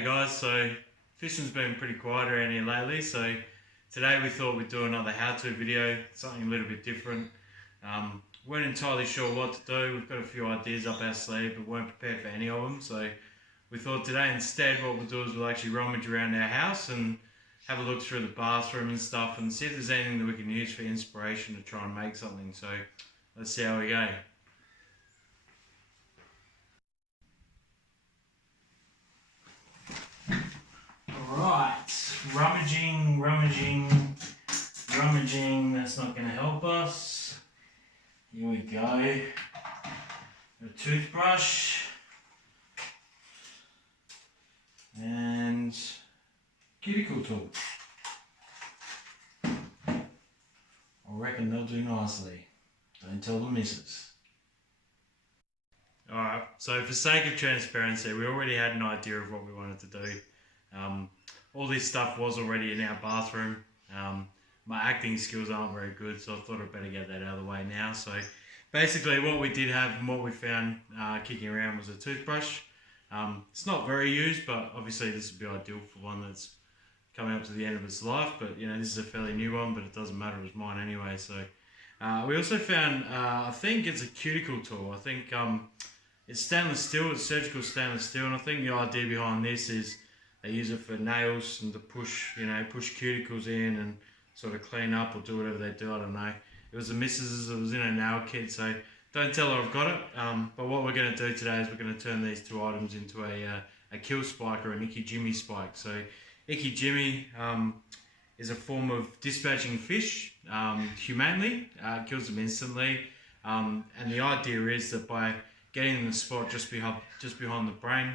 G'day guys, so fishing's been pretty quiet around here lately, so today we thought we'd do another how-to video, something a little bit different. Weren't entirely sure what to do. We've got a few ideas up our sleeve but weren't prepared for any of them, so we thought today instead what we'll do is we'll actually rummage around our house and have a look through the bathroom and stuff and see if there's anything that we can use for inspiration to try and make something. So let's see how we go. Alright, rummaging, that's not going to help us. Here we go. A toothbrush and cuticle tool. I reckon they'll do nicely. Don't tell the missus. Alright, so for sake of transparency, we already had an idea of what we wanted to do. All this stuff was already in our bathroom. My acting skills aren't very good, so I thought I'd better get that out of the way now. So basically what we did have and what we found kicking around was a toothbrush. It's not very used, but obviously this would be ideal for one that's coming up to the end of its life. But you know, this is a fairly new one, but it doesn't matter, it was mine anyway. So we also found, I think it's a cuticle tool. I think it's stainless steel, it's surgical stainless steel, and I think the idea behind this is they use it for nails and to push, push cuticles in and sort of clean up or do whatever they do. I don't know. It was the missus's, it was in a nail kit, so don't tell her I've got it. But what we're going to do today is we're going to turn these two items into a kill spike or an Ike Jime spike. So Ike Jime is a form of dispatching fish humanely. It kills them instantly. And the idea is that by getting in the spot just behind the brain,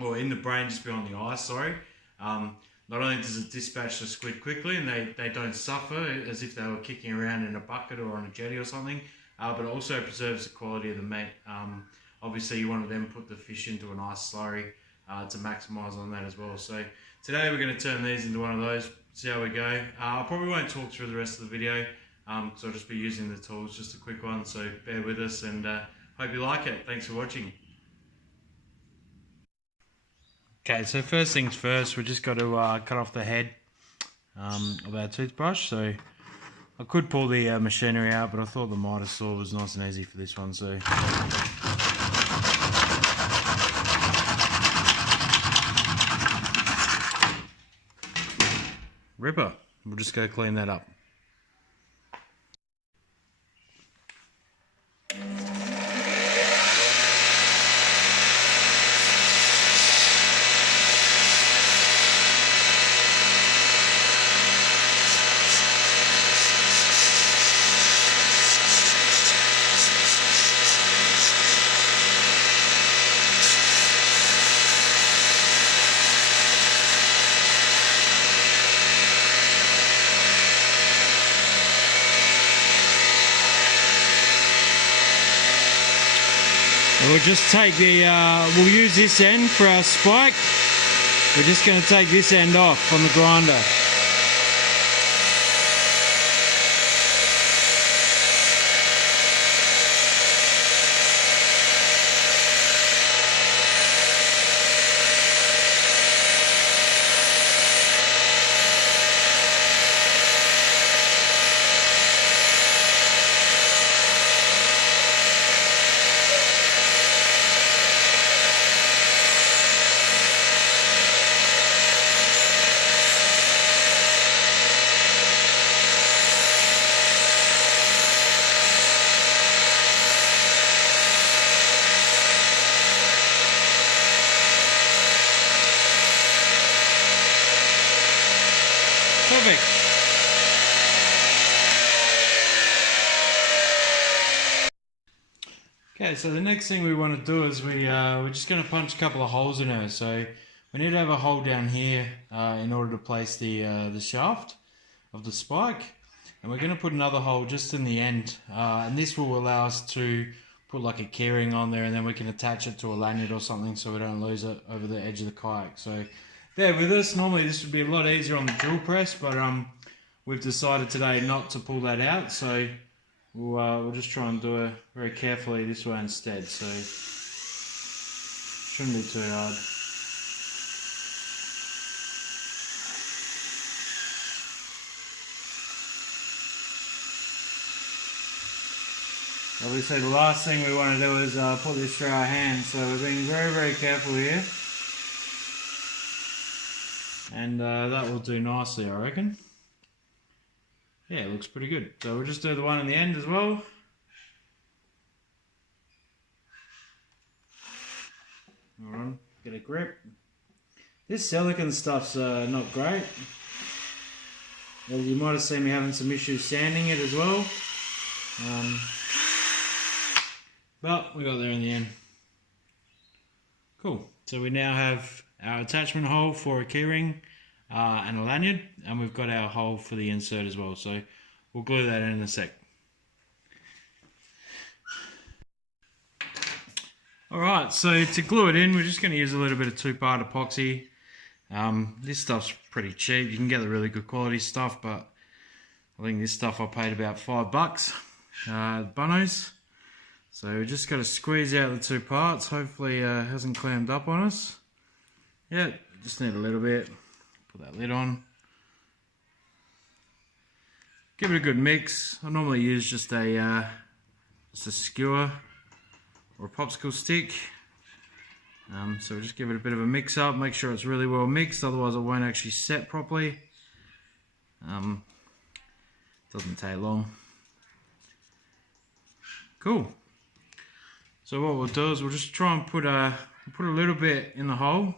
or in the brain, just behind the eye, sorry. Not only does it dispatch the squid quickly and they don't suffer as if they were kicking around in a bucket or on a jetty or something, but it also preserves the quality of the meat. Obviously you want to then put the fish into a nice slurry to maximise on that as well. So today we're going to turn these into one of those, see how we go. I probably won't talk through the rest of the video, so I'll just be using the tools, just a quick one, so bear with us and hope you like it. Thanks for watching. Okay, so first things first, we just got to cut off the head of our toothbrush. So I could pull the machinery out, but I thought the miter saw was nice and easy for this one. So ripper, we'll just go clean that up. We'll just take the, we'll use this end for our spike. We're just going to take this end off on the grinder. Perfect. Okay, so the next thing we want to do is we're just going to punch a couple of holes in her. So we need to have a hole down here in order to place the shaft of the spike, and we're going to put another hole just in the end, and this will allow us to put like a keyring on there, and then we can attach it to a lanyard or something so we don't lose it over the edge of the kayak. So bear with us. Normally this would be a lot easier on the drill press, but we've decided today not to pull that out, so we'll just try and do it very carefully this way instead. So shouldn't be too hard. Obviously the last thing we want to do is put this through our hands, so we're being very, very careful here. And that will do nicely, I reckon. Yeah, it looks pretty good. So we'll just do the one in the end as well. Alright, get a grip. This silicone stuff's not great. Well, you might have seen me having some issues sanding it as well. But we got there in the end. Cool. So we now have our attachment hole for a keyring and a lanyard, and we've got our hole for the insert as well. So we'll glue that in a sec. Alright, so to glue it in, we're just going to use a little bit of 2-part epoxy. This stuff's pretty cheap. You can get the really good quality stuff, but I think this stuff I paid about $5 at Bunno's. So we just got to squeeze out the 2 parts. Hopefully it hasn't clammed up on us. Yeah, just need a little bit. Put that lid on. Give it a good mix. I normally use just a skewer or a popsicle stick. So we'll just give it a bit of a mix up, make sure it's really well mixed, otherwise it won't actually set properly. Doesn't take long. Cool. So what we'll do is we'll just try and put a little bit in the hole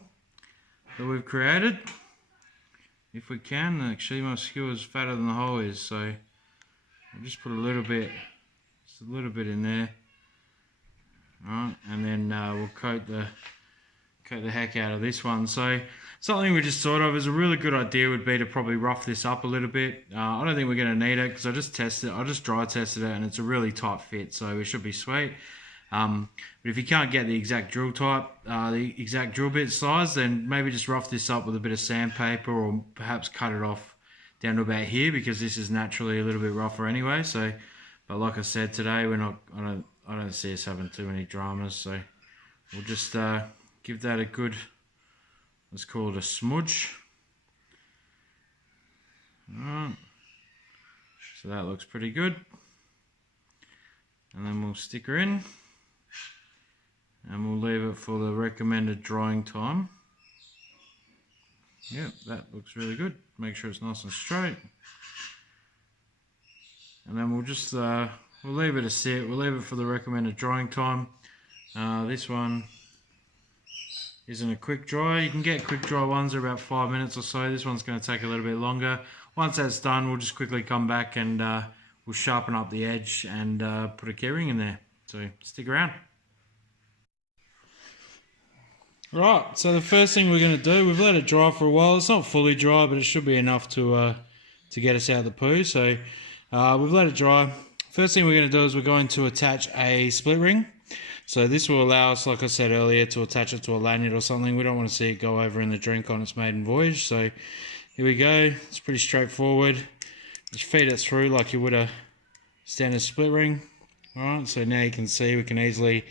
that we've created. If we can. Actually my skewer's fatter than the hole is, so we'll just put a little bit, just a little bit in there. Alright, and then we'll coat the heck out of this one. So something we just thought of as a really good idea would be to probably rough this up a little bit. I don't think we're going to need it because I just dry tested it and it's a really tight fit, so we should be sweet. But if you can't get the exact drill type, the exact drill bit size, then maybe just rough this up with a bit of sandpaper, or perhaps cut it off down to about here, because this is naturally a little bit rougher anyway. So, but like I said, today I don't see us having too many dramas, so we'll just give that a good, let's call it a smudge. Alright, so that looks pretty good. And then we'll stick her in, and we'll leave it for the recommended drying time. Yep, that looks really good. Make sure it's nice and straight. And then we'll just we'll leave it a sit. We'll leave it for the recommended drying time. This one isn't a quick dry. You can get quick dry ones, they're about 5 minutes or so. This one's going to take a little bit longer. Once that's done, we'll just quickly come back and we'll sharpen up the edge and put a keyring in there. So stick around. Right, so the first thing we're going to do, we've let it dry for a while. It's not fully dry, but it should be enough to get us out of the poo. So we've let it dry. First thing we're going to do is we're going to attach a split ring. So this will allow us, like I said earlier, to attach it to a lanyard or something. We don't want to see it go over in the drink on its maiden voyage. So here we go. It's pretty straightforward. Just feed it through like you would a standard split ring. Alright, so now you can see we can easily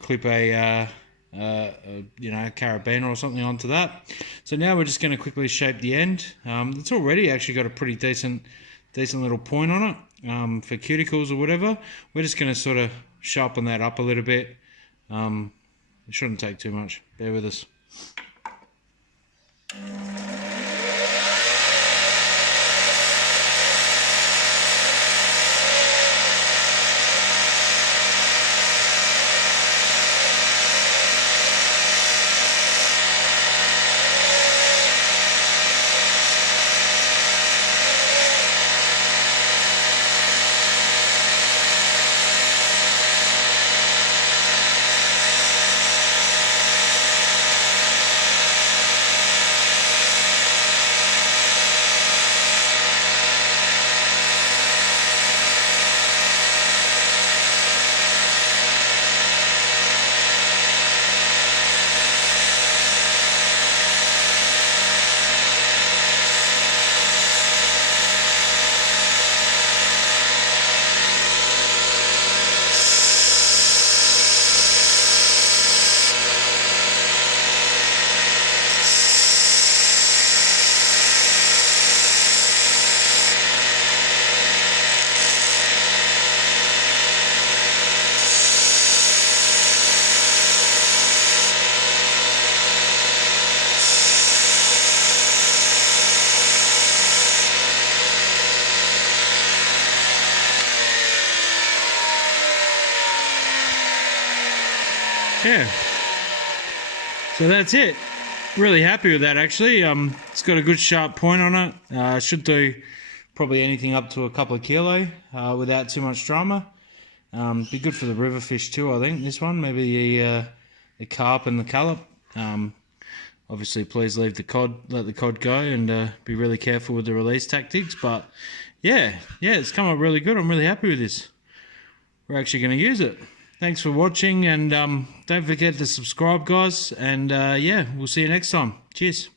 clip a carabiner or something onto that. So now we're just going to quickly shape the end. It's already actually got a pretty decent little point on it for cuticles or whatever. We're just going to sort of sharpen that up a little bit. It shouldn't take too much. Bear with us. yeah. So that's it. Really happy with that actually. It's got a good sharp point on it. Should do probably anything up to a couple of kilo without too much drama. Be good for the river fish too, I think, this one. Maybe the carp and the scallop. Obviously, please leave the cod, let the cod go, and be really careful with the release tactics. But yeah, it's come up really good. I'm really happy with this. We're actually going to use it. Thanks for watching, and don't forget to subscribe, guys. And yeah, we'll see you next time. Cheers.